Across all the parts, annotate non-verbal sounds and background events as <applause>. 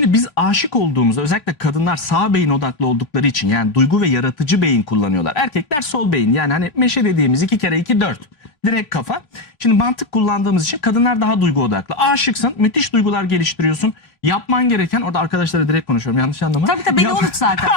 Şimdi biz aşık olduğumuzda özellikle kadınlar sağ beyin odaklı oldukları için yani duygu ve yaratıcı beyin kullanıyorlar. Erkekler sol beyin yani hani meşe dediğimiz iki kere iki dört direkt kafa. Şimdi mantık kullandığımız için kadınlar daha duygu odaklı. Aşıksın müthiş duygular geliştiriyorsun. Yapman gereken orada arkadaşlara direkt konuşuyorum yanlış anlama. Tabii tabii beni Yap- unut zaten.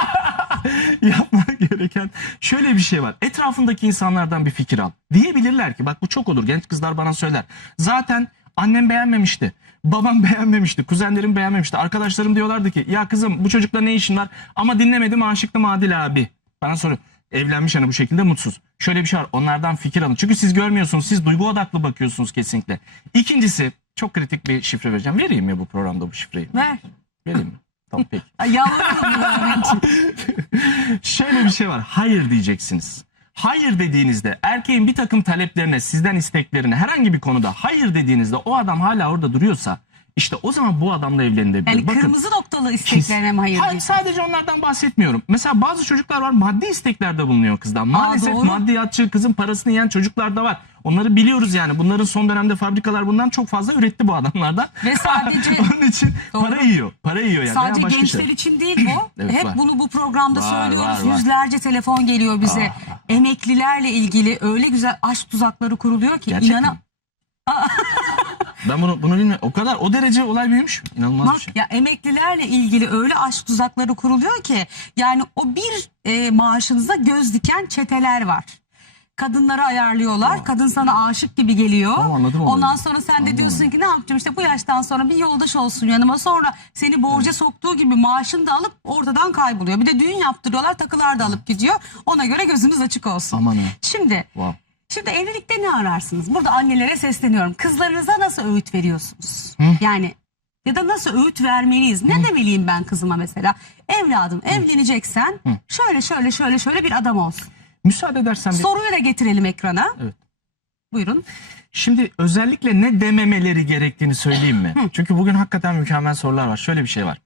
<laughs> yapman gereken şöyle bir şey var. Etrafındaki insanlardan bir fikir al. Diyebilirler ki bak bu çok olur genç kızlar bana söyler. Zaten annem beğenmemişti. Babam beğenmemişti. Kuzenlerim beğenmemişti. Arkadaşlarım diyorlardı ki ya kızım bu çocukla ne işin var? Ama dinlemedim aşıktım Adil abi. Bana soruyor. Evlenmiş hani bu şekilde mutsuz. Şöyle bir şey var. Onlardan fikir alın. Çünkü siz görmüyorsunuz. Siz duygu odaklı bakıyorsunuz kesinlikle. İkincisi çok kritik bir şifre vereceğim. Vereyim mi bu programda bu şifreyi? Ver. Vereyim mi? Tamam peki. Ay, Yalvarırım. <laughs> Şöyle bir şey var. Hayır diyeceksiniz. Hayır dediğinizde erkeğin bir takım taleplerine, sizden isteklerine herhangi bir konuda hayır dediğinizde o adam hala orada duruyorsa işte o zaman bu adamla evlenilebilir. Yani Bakın, kırmızı noktalı isteklerine mi hayır Hayır, diyeceksin? sadece onlardan bahsetmiyorum. Mesela bazı çocuklar var maddi isteklerde bulunuyor kızdan. Maalesef doğru. maddiyatçı kızın parasını yiyen çocuklar da var. Onları biliyoruz yani. Bunların son dönemde fabrikalar bundan çok fazla üretti bu adamlardan. Ve <laughs> sadece- Onun için Doğru. para yiyor. Para yiyor yani. Sadece başka gençler şey. için değil bu. <clears throat> Evet, Hep var. bunu bu programda Var, söylüyoruz. var, var. Yüzlerce telefon geliyor bize. Emeklilerle ilgili öyle güzel aşk tuzakları kuruluyor ki Gerçekten. inana <laughs> Ben bunu bunu bilmiyorum. O kadar o derece olay büyümüş. İnanılmaz bir Bak şey. ya emeklilerle ilgili öyle aşk tuzakları kuruluyor ki yani o bir e, maaşınıza göz diken çeteler var. Kadınları ayarlıyorlar. Kadın sana aşık gibi geliyor. Tamam, anladım olayı. Ondan sonra sen de Anladım diyorsun olayı. ki ne yapacağım işte bu yaştan sonra bir yoldaş olsun yanıma. Sonra seni borca soktuğu gibi maaşını da alıp ortadan kayboluyor. Bir de düğün yaptırıyorlar takılar da alıp gidiyor. Ona göre gözünüz açık olsun. Aman. Şimdi Wow. Şimdi evlilikte ne ararsınız? Burada annelere sesleniyorum. Kızlarınıza nasıl öğüt veriyorsunuz? Yani ya da nasıl öğüt vermeliyiz? Ne demeliyim ben kızıma mesela? Evladım evleneceksen şöyle şöyle şöyle şöyle bir adam olsun. Müsaade edersen bir... Soruyu da getirelim ekrana. Evet. Buyurun. Şimdi özellikle ne dememeleri gerektiğini söyleyeyim mi? Çünkü bugün hakikaten mükemmel sorular var. Şöyle bir şey var.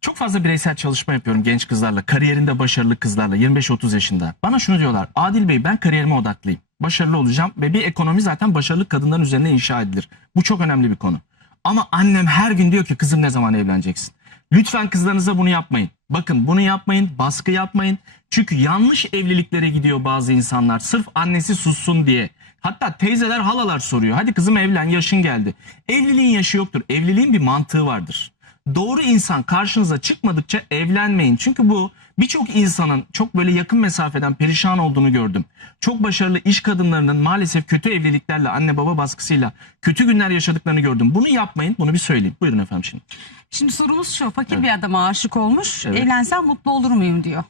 Çok fazla bireysel çalışma yapıyorum genç kızlarla, kariyerinde başarılı kızlarla 25-30 yaşında. Bana şunu diyorlar. Adil Bey ben kariyerime odaklıyım. Başarılı olacağım ve bir ekonomi zaten başarılı kadınların üzerine inşa edilir. Bu çok önemli bir konu. Ama annem her gün diyor ki kızım ne zaman evleneceksin? Lütfen kızlarınıza bunu yapmayın. Bakın bunu yapmayın, baskı yapmayın. Çünkü yanlış evliliklere gidiyor bazı insanlar. Sırf annesi sussun diye. Hatta teyzeler, halalar soruyor. Hadi kızım evlen, yaşın geldi. Evliliğin yaşı yoktur. Evliliğin bir mantığı vardır. Doğru insan karşınıza çıkmadıkça evlenmeyin. Çünkü bu birçok insanın çok böyle yakın mesafeden perişan olduğunu gördüm. Çok başarılı iş kadınlarının maalesef kötü evliliklerle, anne baba baskısıyla kötü günler yaşadıklarını gördüm. Bunu yapmayın, bunu bir söyleyeyim. Buyurun efendim şimdi. Şimdi sorumuz şu. Fakir bir adama aşık olmuş. Evet. Evlensem mutlu olur muyum diyor.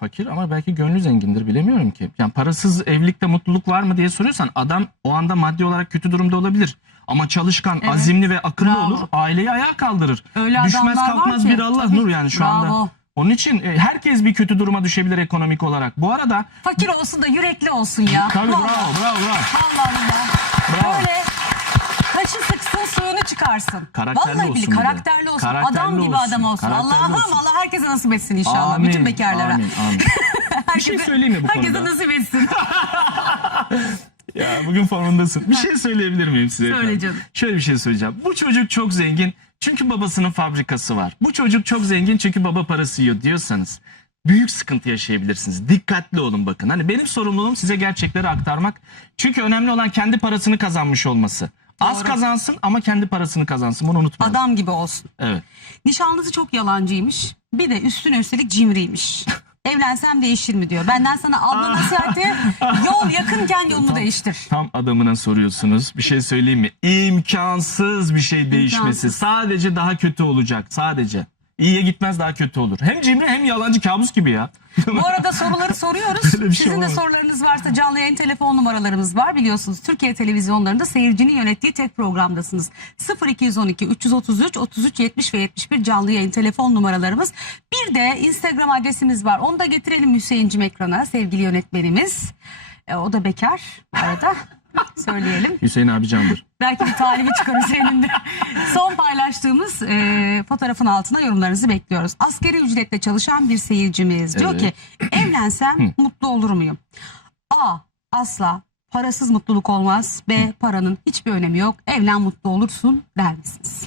Fakir ama belki gönlü zengindir bilemiyorum ki. Yani parasız evlilikte mutluluk var mı diye soruyorsan adam o anda maddi olarak kötü durumda olabilir. Ama çalışkan, Evet. azimli ve akıllı Bravo. olur. Aileyi ayağa kaldırır. Öyle Düşmez kalkmaz bir Allah Tabii. nur yani şu Bravo. anda. Onun için e, herkes bir kötü duruma düşebilir ekonomik olarak. Bu arada Fakir olsun da yürekli olsun ya. tabii bravo bravo bravo. Allah Allah. Bravo. Böyle çıkarsın. Karakterli Vallahi olsun billahi bir de. karakterli olsun. Karakterli Adam gibi olsun. adam olsun. Karakterli Allah'ım olsun. Allah herkese nasip etsin inşallah. Amin, Bütün bekarlara. Amin, amin. <laughs> bir şey söyleyeyim mi bu Herkese konuda? nasip etsin. <laughs> Ya bugün formundasın. Bir şey söyleyebilir miyim size? Söyle efendim? canım. Şöyle bir şey söyleyeceğim. Bu çocuk çok zengin çünkü babasının fabrikası var. Bu çocuk çok zengin çünkü baba parası yiyor diyorsanız büyük sıkıntı yaşayabilirsiniz. Dikkatli olun bakın. Hani benim sorumluluğum size gerçekleri aktarmak. Çünkü önemli olan kendi parasını kazanmış olması. Az kazansın ama kendi parasını kazansın. Bunu unutmayın. Adam gibi olsun. Evet. Nişanlısı çok yalancıymış. Bir de üstüne üstelik cimriymiş. <laughs> Evlensem değişir mi diyor. Benden sana abla nasihati <laughs> yol yakınken yolunu değiştir. Tam adamına soruyorsunuz. Bir şey söyleyeyim mi? İmkansız bir şey değişmesi. İmkansız. Sadece daha kötü olacak. Sadece. İyiye gitmez daha kötü olur. Hem cimri hem yalancı kabus gibi ya. Bu arada soruları soruyoruz. Şey Sizin de olamaz. sorularınız varsa canlı yayın telefon numaralarımız var. Biliyorsunuz Türkiye televizyonlarında seyircinin yönettiği tek programdasınız. 0212 333 33 70 ve 71 canlı yayın telefon numaralarımız. Bir de Instagram adresimiz var. Onu da getirelim Hüseyin'cim ekrana sevgili yönetmenimiz. E, o da bekar bu arada. <laughs> Söyleyelim. Hüseyin abi candır. Belki bir talibi çıkar Hüseyin'in de. Son paylaştığımız e, fotoğrafın altına yorumlarınızı bekliyoruz. Askeri ücretle çalışan bir seyircimiz diyor Evet. ki evlensem mutlu olur muyum? A. Asla. Parasız mutluluk olmaz. B. Paranın hiçbir önemi yok. Evlen mutlu olursun der misiniz?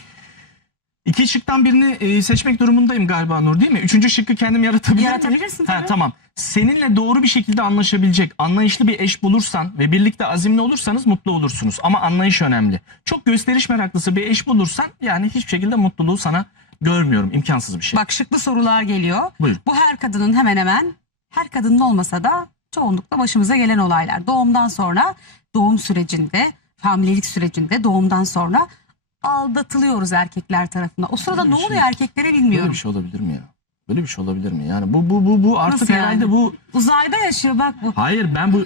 İki şıktan birini e, seçmek durumundayım galiba Nur değil mi? Üçüncü şıkkı kendim yaratabilir miyim? Yaratabilirsin Ha, tabii. tamam. Seninle doğru bir şekilde anlaşabilecek, anlayışlı bir eş bulursan ve birlikte azimli olursanız mutlu olursunuz. Ama anlayış önemli. Çok gösteriş meraklısı bir eş bulursan yani hiçbir şekilde mutluluğu sana görmüyorum. İmkansız bir şey. Bak şıklı sorular geliyor. Buyurun. Bu her kadının hemen hemen her kadının olmasa da çoğunlukla başımıza gelen olaylar. Doğumdan sonra doğum sürecinde, hamilelik sürecinde doğumdan sonra aldatılıyoruz erkekler tarafından. O sırada Böyle ne bir şey- oluyor erkeklere Böyle bilmiyorum. bir şey olabilir mi ya? Böyle bir şey olabilir mi? Yani bu bu bu bu artık Nasıl yani? herhalde bu Uzayda yaşıyor bak bu. Hayır ben bu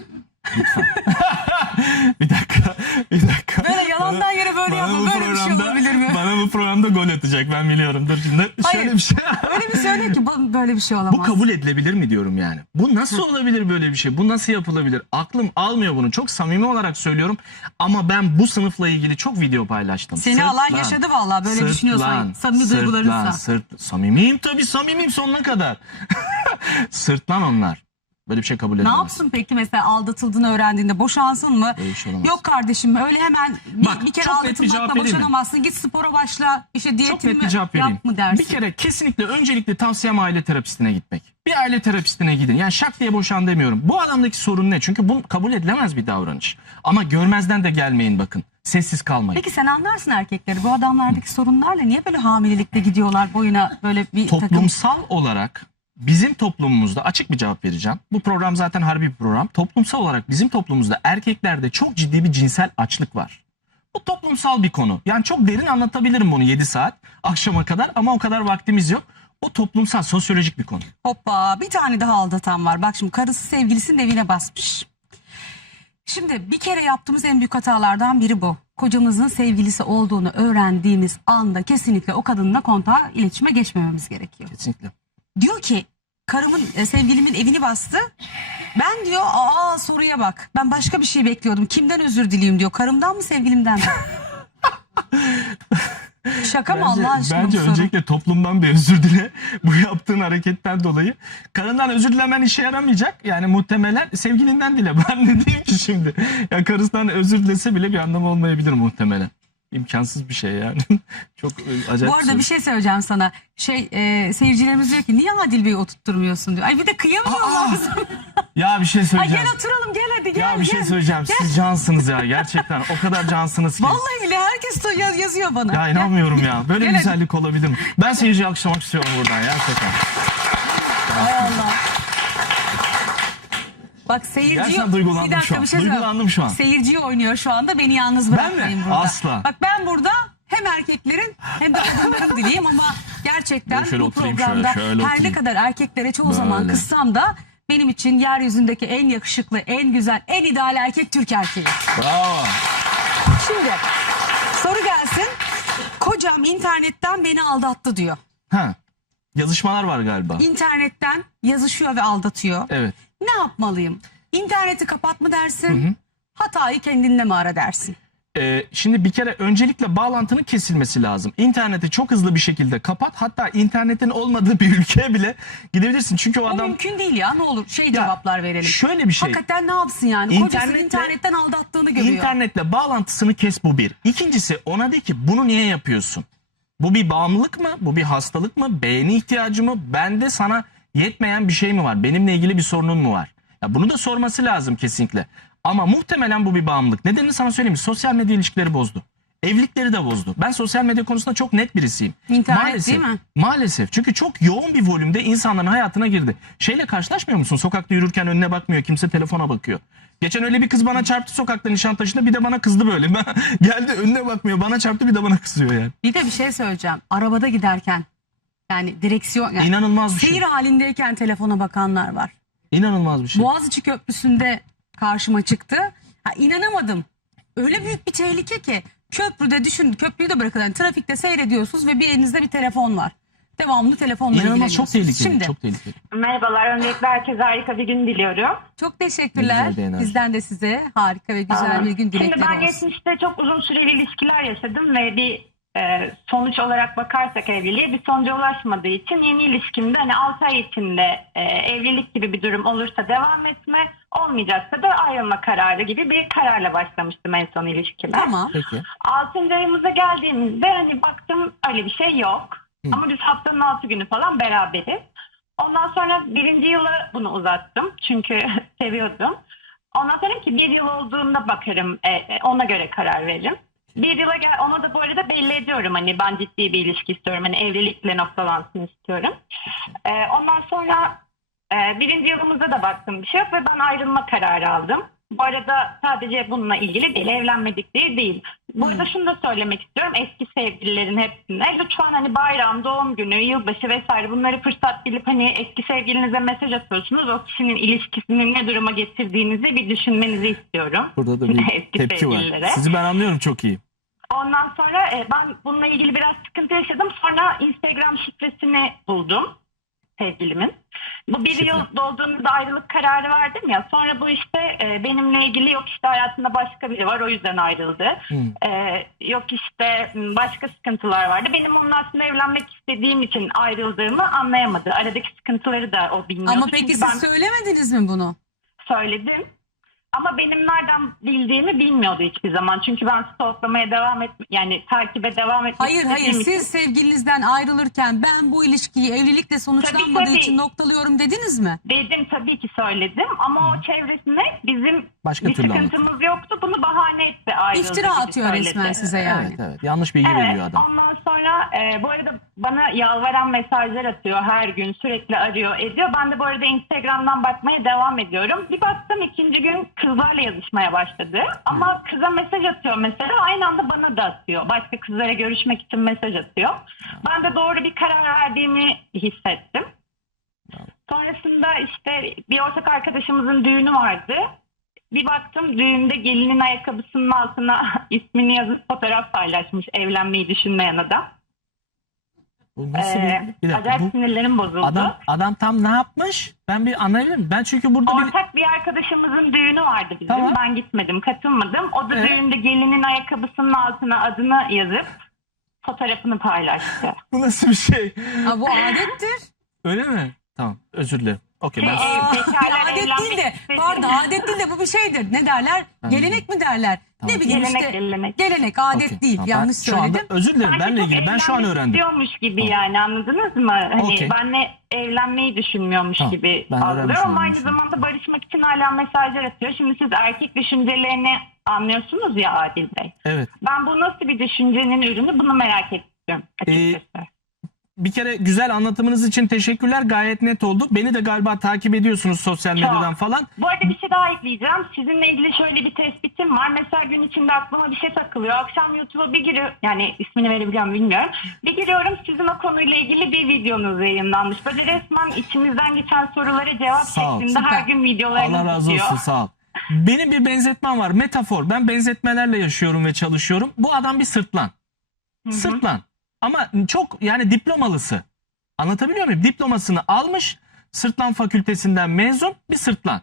Lütfen. <laughs> <laughs> bir dakika. Bir dakika. Böyle yalandan yere böyle Bana yapma. bu Böyle bir şey bu programda gol atacak ben biliyorum. Dur şimdi. Hayır. Şöyle bir şey. Öyle bir söyle ki bu- böyle bir şey olamaz. Bu kabul edilebilir mi diyorum yani. Bu nasıl olabilir böyle bir şey? Bu nasıl yapılabilir? Aklım almıyor bunu. Çok samimi olarak söylüyorum. Ama ben bu sınıfla ilgili çok video paylaştım. Seni alan yaşadı vallahi böyle Sırtlan, düşünüyorsan. Samimi duygularınsa. Sırtlan, sırt, samimiyim tabii samimiyim sonuna kadar. <laughs> sırtlan onlar. Böyle bir şey kabul Ne edilemez. yapsın peki mesela aldatıldığını öğrendiğinde boşansın mı? Bir şey olamaz. Yok kardeşim öyle hemen bir, Bak, bir kere çok net bir cevap aldatılmakla vereyim mi? boşanamazsın. Git spora başla. İşte Çok diyetini net bir cevap vereyim. yap mı dersin? Bir kere kesinlikle öncelikle tavsiyem aile terapistine gitmek. Bir aile terapistine gidin. Yani şak diye boşan demiyorum. Bu adamdaki sorun ne? Çünkü bu kabul edilemez bir davranış. Ama görmezden de gelmeyin bakın. Sessiz kalmayın. Peki sen anlarsın erkekleri. Bu adamlardaki sorunlarla niye böyle hamilelikte gidiyorlar boyuna böyle bir takım? Toplumsal olarak bizim toplumumuzda açık bir cevap vereceğim. Bu program zaten harbi bir program. Toplumsal olarak bizim toplumumuzda erkeklerde çok ciddi bir cinsel açlık var. Bu toplumsal bir konu. Yani çok derin anlatabilirim bunu 7 saat akşama kadar ama o kadar vaktimiz yok. O toplumsal, sosyolojik bir konu. Hoppa bir tane daha aldatan var. Bak şimdi karısı sevgilisinin evine basmış. Şimdi bir kere yaptığımız en büyük hatalardan biri bu. Kocamızın sevgilisi olduğunu öğrendiğimiz anda kesinlikle o kadınla kontağa iletişime geçmememiz gerekiyor. Kesinlikle. Diyor ki karımın e, sevgilimin evini bastı. Ben diyor aa soruya bak. Ben başka bir şey bekliyordum. Kimden özür dileyim diyor. Karımdan mı sevgilimden mi? <laughs> Şaka mı Allah aşkına bence bu soru? öncelikle toplumdan bir özür dile <laughs> bu yaptığın hareketten dolayı. Karından özür dilemen işe yaramayacak. Yani muhtemelen sevgilinden dile. <laughs> Ben ne diyeyim ki şimdi? Ya karısından özür dilese bile bir anlamı olmayabilir muhtemelen. İmkansız bir şey yani. <laughs> Çok e, acayip. Bu arada bir şey söyleyeceğim sana. Şey e, seyircilerimiz diyor ki niye Adil Bey'i oturtturmuyorsun diyor. Ay bir de kıyamıyorlar. <laughs> Ya bir şey Ay söyleyeceğim. gel oturalım gel hadi gel. ya bir şey gel. söyleyeceğim. Siz cansınız ya gerçekten. O kadar cansınız ki. Vallahi bile herkes yaz- yazıyor bana. Ya inanmıyorum ya. Böyle Gel hadi. güzellik olabilir mi? Ben seyirciyi alkışlamak istiyorum buradan gerçekten. Ay Allah. Bak seyirci Gerçekten duygulandım bir dakika, şu an. bir şey söyleyeyim. Duygulandım şu an. Seyirciyi oynuyor şu anda beni yalnız bırakmayın burada. Asla. Bak ben burada hem erkeklerin hem de kadınların <laughs> dileyim ama gerçekten Böyle şöyle bu oturayım, programda şöyle, şöyle her ne oturayım. kadar erkeklere çoğu zaman Böyle. kızsam da benim için yeryüzündeki en yakışıklı, en güzel, en ideal erkek Türk erkeği. Bravo. Şimdi soru gelsin. Kocam internetten beni aldattı diyor. Ha. Yazışmalar var galiba. İnternetten yazışıyor ve aldatıyor. Evet. Ne yapmalıyım? İnterneti kapat mı dersin? Hatayı kendinle mi ara dersin? Ee, şimdi bir kere öncelikle bağlantının kesilmesi lazım. İnterneti çok hızlı bir şekilde kapat. Hatta internetin olmadığı bir ülkeye bile gidebilirsin. Çünkü o O adam mümkün değil ya ne olur şey cevaplar verelim. şöyle bir şey. Hakikaten ne yapsın yani? İnternetle- internetten aldattığını görüyor. İnternetle bağlantısını kes bu bir. İkincisi ona de ki bunu niye yapıyorsun? Bu bir bağımlılık mı? Bu bir hastalık mı? Beğeni ihtiyacı mı? Bende sana yetmeyen bir şey mi var? Benimle ilgili bir sorunun mu var? Ya bunu da sorması lazım kesinlikle. Ama muhtemelen bu bir bağımlılık. Nedenini sana söyleyeyim? Sosyal medya ilişkileri bozdu. Evlilikleri de bozdu. Ben sosyal medya konusunda çok net birisiyim. İnternet maalesef, değil mi? Maalesef. Çünkü çok yoğun bir volümde insanların hayatına girdi. Şeyle karşılaşmıyor musun? Sokakta yürürken önüne bakmıyor. Kimse telefona bakıyor. Geçen öyle bir kız bana çarptı sokakta Nişantaşı'nda bir de bana kızdı böyle. Ben, <laughs> geldi önüne bakmıyor. Bana çarptı bir de bana kızıyor yani. Bir de bir şey söyleyeceğim. Arabada giderken yani direksiyon yani İnanılmaz bir şey. seyir halindeyken telefona bakanlar var. İnanılmaz bir şey. Boğaziçi Köprüsü'nde karşıma çıktı. Ha, inanamadım. Öyle büyük bir tehlike ki köprüde düşün köprüyü de bırakın. Yani trafikte seyrediyorsunuz ve bir elinizde bir telefon var. Devamlı telefonla İnanılmaz çok ilgileniyorsunuz. tehlikeli. Şimdi Çok tehlikeli. Merhabalar, öncelikle herkese harika bir gün diliyorum. çok teşekkürler. Ne güzel bir enerji. Bizden de size harika ve güzel Aa, bir gün Şimdi dilekleri ben olsun. geçmişte çok uzun süreli ilişkiler yaşadım ve bir sonuç olarak bakarsak evliliğe bir sonuca ulaşmadığı için yeni ilişkimde hani 6 ay içinde e, evlilik gibi bir durum olursa devam etme olmayacaksa da ayrılma kararı gibi bir kararla başlamıştım en son ilişkime. Tamam. Peki. 6. ayımıza geldiğimizde hani baktım öyle bir şey yok. Hı. Ama biz haftanın 6 günü falan beraberiz. Ondan sonra birinci yıla bunu uzattım. Çünkü <laughs> seviyordum. Ondan sonra dedim ki bir yıl olduğunda bakarım e, e, ona göre karar veririm. Bir yıla gel ona da bu arada belli ediyorum hani ben ciddi bir ilişki istiyorum. Hani evlilikle noktalansın istiyorum. E, ondan sonra e, birinci yılımızda da baktım bir şey yok ve ben ayrılma kararı aldım. Bu arada sadece bununla ilgili değil, evlenmedik diye değil. Bu arada şunu da söylemek istiyorum. Eski sevgililerin hepsine lütfen hani bayram, doğum günü, yılbaşı vesaire bunları fırsat bilip hani eski sevgilinize mesaj atıyorsunuz. O kişinin ilişkisini ne duruma getirdiğinizi bir düşünmenizi istiyorum. Burada da <laughs> bir Eski tepki var. sevgililere. Sizi ben anlıyorum çok iyi. Ondan sonra e, ben bununla ilgili biraz sıkıntı yaşadım. Sonra Instagram şifresini buldum sevgilimin. Bu bir Şifre. yıl dolduğunda ayrılık kararı verdim ya. Sonra bu işte e, benimle ilgili yok işte hayatında başka biri var o yüzden ayrıldı. Hı. E, yok işte başka sıkıntılar vardı. Benim onun aslında evlenmek istediğim için ayrıldığımı anlayamadı. Aradaki sıkıntıları da o bilmiyordu. Ama peki Çünkü siz ben söylemediniz mi bunu? söyledim. Ama benim nereden bildiğimi bilmiyordu hiçbir zaman. Çünkü ben stalklamaya devam et yani takibe devam etmek Hayır hayır için- siz sevgilinizden ayrılırken ben bu ilişkiyi evlilikle sonuçlanmadığı tabii. için noktalıyorum dediniz mi? Dedim tabii ki söyledim ama o çevresine bizim Başka bir türlü sıkıntımız yoktu. Bunu bahane etti ayrıldı İftira atıyor söyledi. resmen size yani. Evet evet. Yanlış bilgi Evet, veriyor adam. ondan sonra e, bu arada bana yalvaran mesajlar atıyor her gün sürekli arıyor ediyor. Ben de bu arada Instagram'dan bakmaya devam ediyorum. Bir baktım ikinci gün kızlarla yazışmaya başladı. Ama kıza mesaj atıyor mesela aynı anda bana da atıyor. Başka kızlara görüşmek için mesaj atıyor. Ben de doğru bir karar verdiğimi hissettim. Sonrasında işte bir ortak arkadaşımızın düğünü vardı. Bir baktım düğünde gelinin ayakkabısının altına <laughs> ismini yazıp fotoğraf paylaşmış evlenmeyi düşünmeyen adam. Bu nasıl Ee, bir, bir dakika, acayip bu sinirlerim bozuldu. adam adam tam ne yapmış? Ben bir anlayabilir miyim? Ben çünkü burada bir Ortak bir arkadaşımızın düğünü vardı bizim. Tamam. Ben gitmedim, katılmadım. O da Evet. düğünde gelinin ayakkabısının altına adını yazıp fotoğrafını paylaştı. <laughs> bu nasıl bir şey? Ha, bu adettir. Öyle mi? Tamam özür dilerim. Okey ben Aa, bekarlar adet evlenmek değil de istediği- pardon adet değil de bu bir şeydir. Ne derler? Gelenek mi derler? Tamam. Ne bileyim Gelenek, işte. gelenek. Gelenek adet Okey, değil. tamam. Ben Yanlış şu anda söyledim. özür dilerim Sanki benle çok ilgili. Ben şu an evlenmek öğrendim. istiyormuş gibi Tamam. yani anladınız mı? Hani Okey. benle evlenmeyi düşünmüyormuş Tamam, gibi ben öğrenmiş algılıyorum ama aynı zamanda barışmak için hala mesajlar atıyor. Şimdi siz erkek düşüncelerini anlıyorsunuz ya Adil Bey. Evet. Ben bu nasıl bir düşüncenin ürünü bunu merak ettim Ee, açıkçası. Bir kere güzel anlatımınız için teşekkürler. Gayet net oldu. Beni de galiba takip ediyorsunuz sosyal medyadan falan. Bu arada bir şey daha ekleyeceğim. Sizinle ilgili şöyle bir tespitim var. Mesela gün içinde aklıma bir şey takılıyor. Akşam YouTube'a bir giriyorum. Yani ismini verebiliyorum bilmiyorum. Bir giriyorum sizin o konuyla ilgili bir videonuz yayınlanmış. Böyle resmen içimizden geçen sorulara cevap Sağ ol. şeklinde her gün videolarınız Allah razı olsun sağ ol. Benim bir benzetmem var. Metafor. Ben benzetmelerle yaşıyorum ve çalışıyorum. Bu adam bir sırtlan. Sırtlan. Ama çok yani diplomalısı. Anlatabiliyor muyum? Diplomasını almış. Sırtlan fakültesinden mezun bir sırtlan.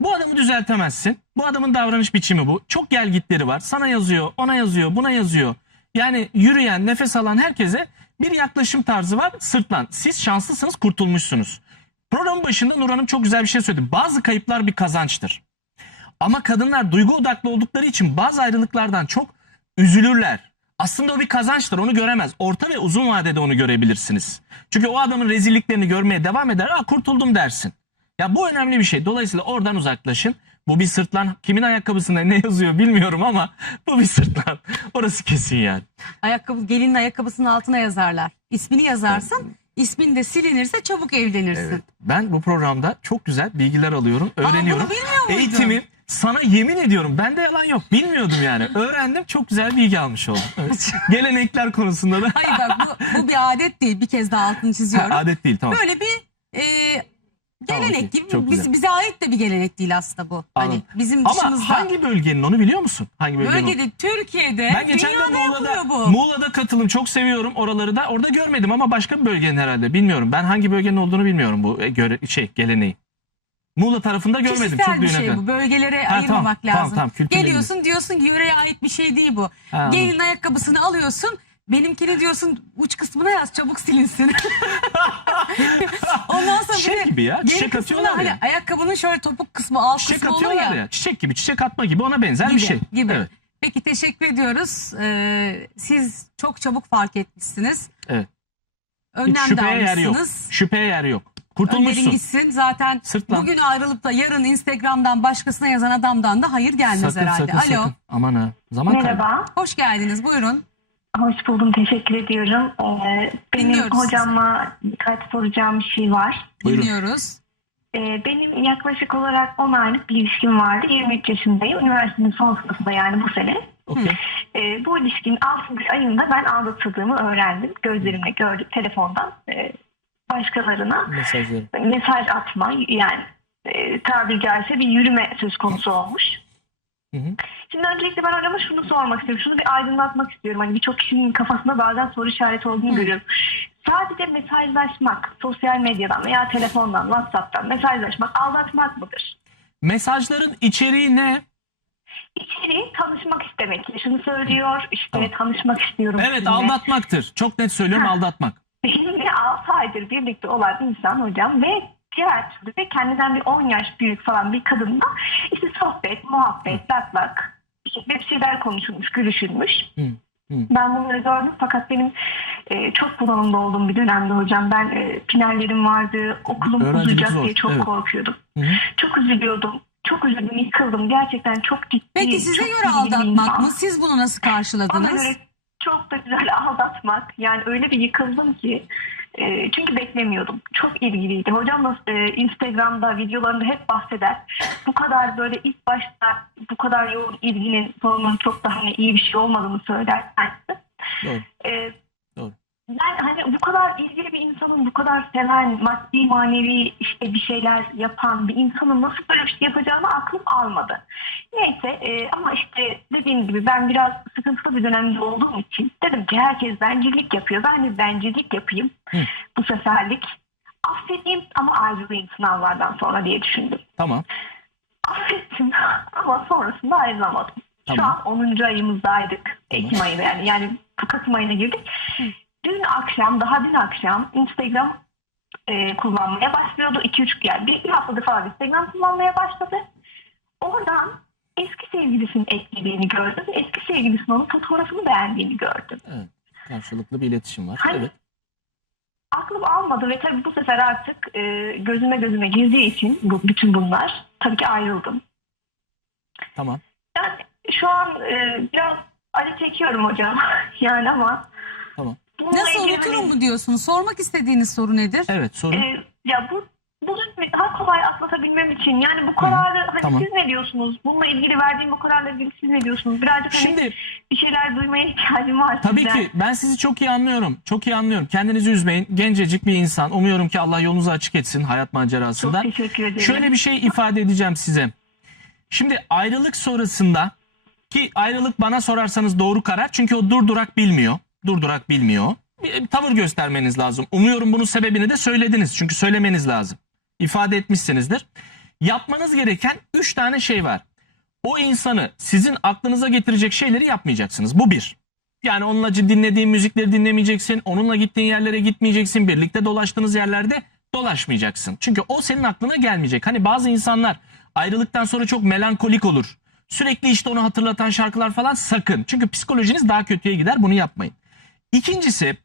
Bu adamı düzeltemezsin. Bu adamın davranış biçimi bu. Çok gelgitleri var. Sana yazıyor, ona yazıyor, buna yazıyor. Yani yürüyen, nefes alan herkese bir yaklaşım tarzı var. Sırtlan. Siz şanslısınız, kurtulmuşsunuz. Programın başında Nur Hanım çok güzel bir şey söyledi. Bazı kayıplar bir kazançtır. Ama kadınlar duygu odaklı oldukları için bazı ayrılıklardan çok üzülürler. Aslında o bir kazançtır onu göremez. Orta ve uzun vadede onu görebilirsiniz. Çünkü o adamın rezilliklerini görmeye devam eder. Aa kurtuldum dersin. Ya bu önemli bir şey. Dolayısıyla oradan uzaklaşın. Bu bir sırtlan. Kimin ayakkabısında ne yazıyor bilmiyorum ama <laughs> bu bir sırtlan. Orası kesin yani. Ayakkabı, gelinin ayakkabısının altına yazarlar. İsmini yazarsın. İsmin de silinirse çabuk evlenirsin. Ben bu programda çok güzel bilgiler alıyorum, öğreniyorum. bunu bilmiyor muydun? Eğitimi sana yemin ediyorum bende yalan yok. Bilmiyordum yani. Öğrendim çok güzel bilgi almış oldum. <laughs> Evet. Gelenekler konusunda da Hayır bak bu, bu bir adet değil. Bir kez daha altını çiziyorum. adet değil tamam. Böyle bir e, Tamam, gelenek okey. gibi. Çok Biz, bize ait de bir gelenek değil aslında bu. Hani Anladım. bizim Ama dışımızda. hangi bölgenin onu biliyor musun? Hangi bölgenin? o? Bölgede Türkiye'de Ben geçen de dünyada Muğla'da, yapılıyor bu. Muğla'da katılım çok seviyorum oraları da. Orada görmedim ama başka bir bölgenin herhalde. Bilmiyorum. Ben hangi bölgenin olduğunu bilmiyorum bu e, göre, şey geleneği. Muğla tarafında görmedim. Kişisel çok bir şey bu. Bölgelere Ha, ayırmamak tamam, tamam, lazım. tamam, kültürle Geliyorsun diyorsun ki yöreye ait bir şey değil bu. Ha. Gelin ayakkabısını alıyorsun. benimkini diyorsun uç kısmına yaz çabuk silinsin. <laughs> Ondan sonra Şey gibi ya, çiçek atıyorlar hani ya. ayakkabının şöyle topuk kısmı alt Çiçek kısmı atıyorlar ya. ya. Çiçek gibi çiçek atma gibi ona benzer Gibi, bir şey. gibi. Evet. Peki teşekkür ediyoruz. Ee, siz çok çabuk fark etmişsiniz. Evet. Hiç Önlem de şüpheye yer yok. Şüpheye yer yok. Önerin Kurtulmuşsun. gitsin. Zaten Sırtlan. bugün ayrılıp da yarın Instagram'dan başkasına yazan adamdan da hayır gelmez Sakın herhalde. sakın Alo. sakın. Aman ha. Zaman kaybı. Merhaba. Hoş geldiniz. Buyurun. Hoş buldum. Teşekkür ediyorum. Ee, benim Dinliyoruz hocama birkaç soracağım bir şey var. Buyurun. Dinliyoruz. Ee, benim yaklaşık olarak 10 aylık bir ilişkim vardı. 23 yaşındayım. Üniversitenin son sınıfında yani bu sene. Okey. Ee, bu ilişkinin 6. ayında ben aldatıldığımı öğrendim. Gözlerimle gördüm telefondan. Ee, başkalarına mesaj atma yani e, tabiri caizse bir yürüme söz konusu olmuş. Hı hı. Şimdi öncelikle ben hocama şunu sormak istiyorum. Şunu bir aydınlatmak istiyorum. Hani birçok kişinin kafasında bazen soru işareti olduğunu görüyorum. Sadece mesajlaşmak, sosyal medyadan veya telefondan, WhatsApp'tan mesajlaşmak aldatmak mıdır? Mesajların içeriği ne? İçeriği tanışmak istemek. Şunu söylüyor, işte Tamam. tanışmak istiyorum. Evet sizinle. aldatmaktır. Çok net söylüyorum Ha. aldatmak. Benimle 6 aydır birlikte olan insan hocam ve diğer türlü de kendinden bir 10 yaş büyük falan bir kadınla işte sohbet, muhabbet, lak lak şekilde bir şeyler konuşulmuş. Hı, hı. Ben bunları gördüm fakat benim e, çok bunalımda olduğum bir dönemde hocam. Ben e, finallerim vardı, okulum Öğrencilik uzayacak diye çok evet. korkuyordum. Hı hı. Çok üzülüyordum. Çok üzüldüm, yıkıldım. Gerçekten çok ciddi. Peki size çok göre aldatmak mı? Siz bunu nasıl Bana karşıladınız? göre çok da güzel <laughs> aldatmak. Yani öyle bir yıkıldım ki. e, çünkü beklemiyordum. Çok ilgiliydi. Hocam da e, Instagram'da videolarında hep bahseder. Bu kadar böyle ilk başta bu kadar yoğun ilginin sonunun çok da hani iyi bir şey olmadığını söyler kendisi. Doğru. E. Ben hani bu kadar ilgili bir insanın bu kadar seven, maddi manevi işte bir şeyler yapan bir insanın nasıl böyle bir şey yapacağını aklım almadı. Neyse e, ama işte dediğim gibi ben biraz sıkıntılı bir dönemde olduğum için dedim ki herkes bencillik yapıyor. Ben de bencillik yapayım Hı. bu seferlik. Affedeyim ama ayrılayım sınavlardan sonra diye düşündüm. Tamam. Affettim <laughs> ama sonrasında ayrılamadım. Şu Tamam. an 10. ayımızdaydık. Ekim ayında yani. Yani Kasım ayına girdik. Akşam, daha dün akşam Instagram e, kullanmaya başlıyordu. 2-3 yani bir, bir haftadır falan Instagram kullanmaya başladı. Oradan eski sevgilisinin eklediğini gördüm. Eski sevgilisinin onun fotoğrafını beğendiğini gördüm. Evet. Karşılıklı bir iletişim var. Hani- Evet. Aklım almadı ve tabii bu sefer artık e, gözüme gözüme girdiği için bu, bütün bunlar tabii ki ayrıldım. Tamam. Yani şu an e, biraz acı çekiyorum hocam. <laughs> yani ama Tamam. Bununla Nasıl ilgili unuturum hani, mu diyorsunuz? Sormak istediğiniz soru nedir? Evet sorun. e, ya bu bunu daha kolay atlatabilmem için yani bu kararı hani tamam. siz ne diyorsunuz? Bununla ilgili verdiğim bu kararla ilgili siz ne diyorsunuz? Birazcık hani Şimdi bir şeyler duymaya ihtiyacım var Tabii sizden. ki ben sizi çok iyi anlıyorum. Çok iyi anlıyorum. Kendinizi üzmeyin. Gencecik bir insan. Umuyorum ki Allah yolunuzu açık etsin hayat Çok macerasında. teşekkür ederim. Şöyle bir şey ifade edeceğim size. Şimdi ayrılık sonrasında ki ayrılık bana sorarsanız doğru karar. Çünkü o durdurak bilmiyor. Durdurak bilmiyor. Bir tavır göstermeniz lazım. Umuyorum bunun sebebini de söylediniz. Çünkü söylemeniz lazım. İfade etmişsinizdir. Yapmanız gereken 3 tane şey var. O insanı sizin aklınıza getirecek şeyleri yapmayacaksınız. Bu bir. Yani onunla dinlediğin müzikleri dinlemeyeceksin. Onunla gittiğin yerlere gitmeyeceksin. Birlikte dolaştığınız yerlerde dolaşmayacaksın. Çünkü o senin aklına gelmeyecek. Hani bazı insanlar ayrılıktan sonra çok melankolik olur. Sürekli işte onu hatırlatan şarkılar falan sakın. Çünkü psikolojiniz daha kötüye gider. Bunu yapmayın. İkincisi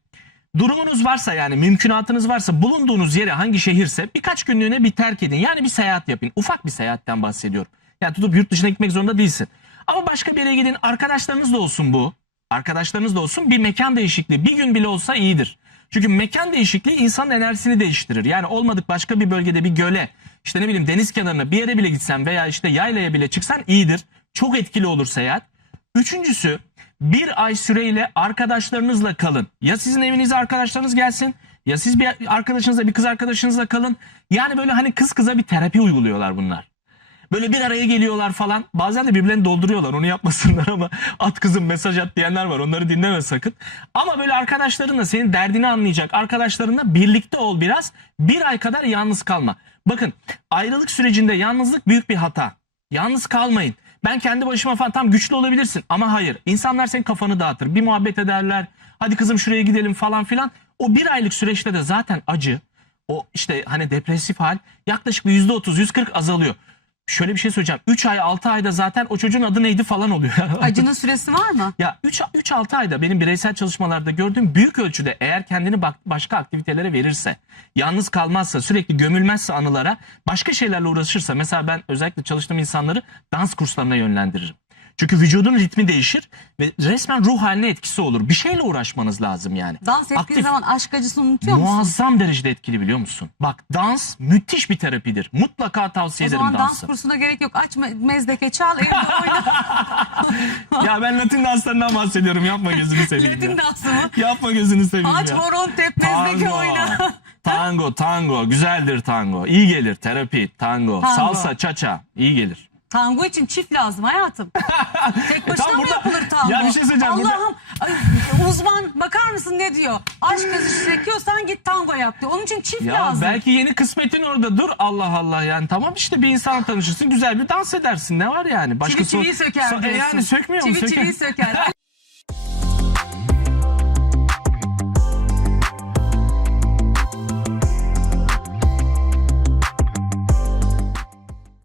durumunuz varsa yani mümkünatınız varsa bulunduğunuz yere hangi şehirse birkaç günlüğüne bir terk edin. Yani bir seyahat yapın. Ufak bir seyahatten bahsediyorum. Yani tutup yurt dışına gitmek zorunda değilsin. Ama başka bir yere gidin. Arkadaşlarınız da olsun bu. Arkadaşlarınız da olsun. Bir mekan değişikliği. Bir gün bile olsa iyidir. Çünkü mekan değişikliği insanın enerjisini değiştirir. Yani olmadık başka bir bölgede bir göle, işte ne bileyim deniz kenarına bir yere bile gitsen veya işte yaylaya bile çıksan iyidir. Çok etkili olur seyahat. Üçüncüsü bir ay süreyle arkadaşlarınızla kalın. Ya sizin evinize arkadaşlarınız gelsin ya siz bir arkadaşınızla bir kız arkadaşınızla kalın. Yani böyle hani kız kıza bir terapi uyguluyorlar bunlar. Böyle bir araya geliyorlar falan. Bazen de birbirlerini dolduruyorlar. Onu yapmasınlar <laughs> ama at kızım mesaj at diyenler var. Onları dinleme sakın. Ama böyle arkadaşlarınla senin derdini anlayacak arkadaşlarınla birlikte ol biraz. Bir ay kadar yalnız kalma. Bakın ayrılık sürecinde yalnızlık büyük bir hata. Yalnız kalmayın. Ben kendi başıma falan tam güçlü olabilirsin ama hayır. İnsanlar senin kafanı dağıtır. Bir muhabbet ederler. Hadi kızım şuraya gidelim falan filan. O bir aylık süreçte de zaten acı, o işte hani depresif hal yaklaşık bir yüzde otuz, yüz kırk azalıyor. Şöyle bir şey söyleyeceğim. 3 ay 6 ayda zaten o çocuğun adı neydi falan oluyor. <laughs> Acının süresi var mı? Ya 3-6 ayda benim bireysel çalışmalarda gördüğüm büyük ölçüde eğer kendini bak, başka aktivitelere verirse, yalnız kalmazsa, sürekli gömülmezse anılara, başka şeylerle uğraşırsa mesela ben özellikle çalıştığım insanları dans kurslarına yönlendiririm. Çünkü vücudun ritmi değişir ve resmen ruh haline etkisi olur. Bir şeyle uğraşmanız lazım yani. Dans ettiğin Aktif. zaman aşk acısını unutuyor musun? Muazzam derecede etkili biliyor musun? Bak dans müthiş bir terapidir. Mutlaka tavsiye O ederim zaman dans dansı. kursuna gerek yok. Aç me- mezdeke çal evde <laughs> oyna. ya ben Latin danslarından bahsediyorum. Yapma gözünü seveyim Latin ya. dansı mı? Yapma gözünü seveyim Aç ya. horon tep mezdeke oyna. <laughs> tango, tango. Güzeldir tango. İyi gelir. Terapi, tango. Tango. Salsa, çaça. iyi gelir. Tango için çift lazım hayatım. <laughs> Tek başına tam mı burada- yapılır tango? Ya bir şey söyleyeceğim, burada- Allah'ım ay, uzman bakar mısın ne diyor? Aşk acısı çekiyorsan git tango yap diyor. Onun için çift Ya lazım. belki yeni kısmetin orada. Dur Allah Allah yani. Tamam işte bir insanla tanışırsın. Güzel bir dans edersin. Ne var yani? Çivi çiviyi söker e diyorsun. yani sökmüyor mu? Çivi Söker. çiviyi söker. <laughs>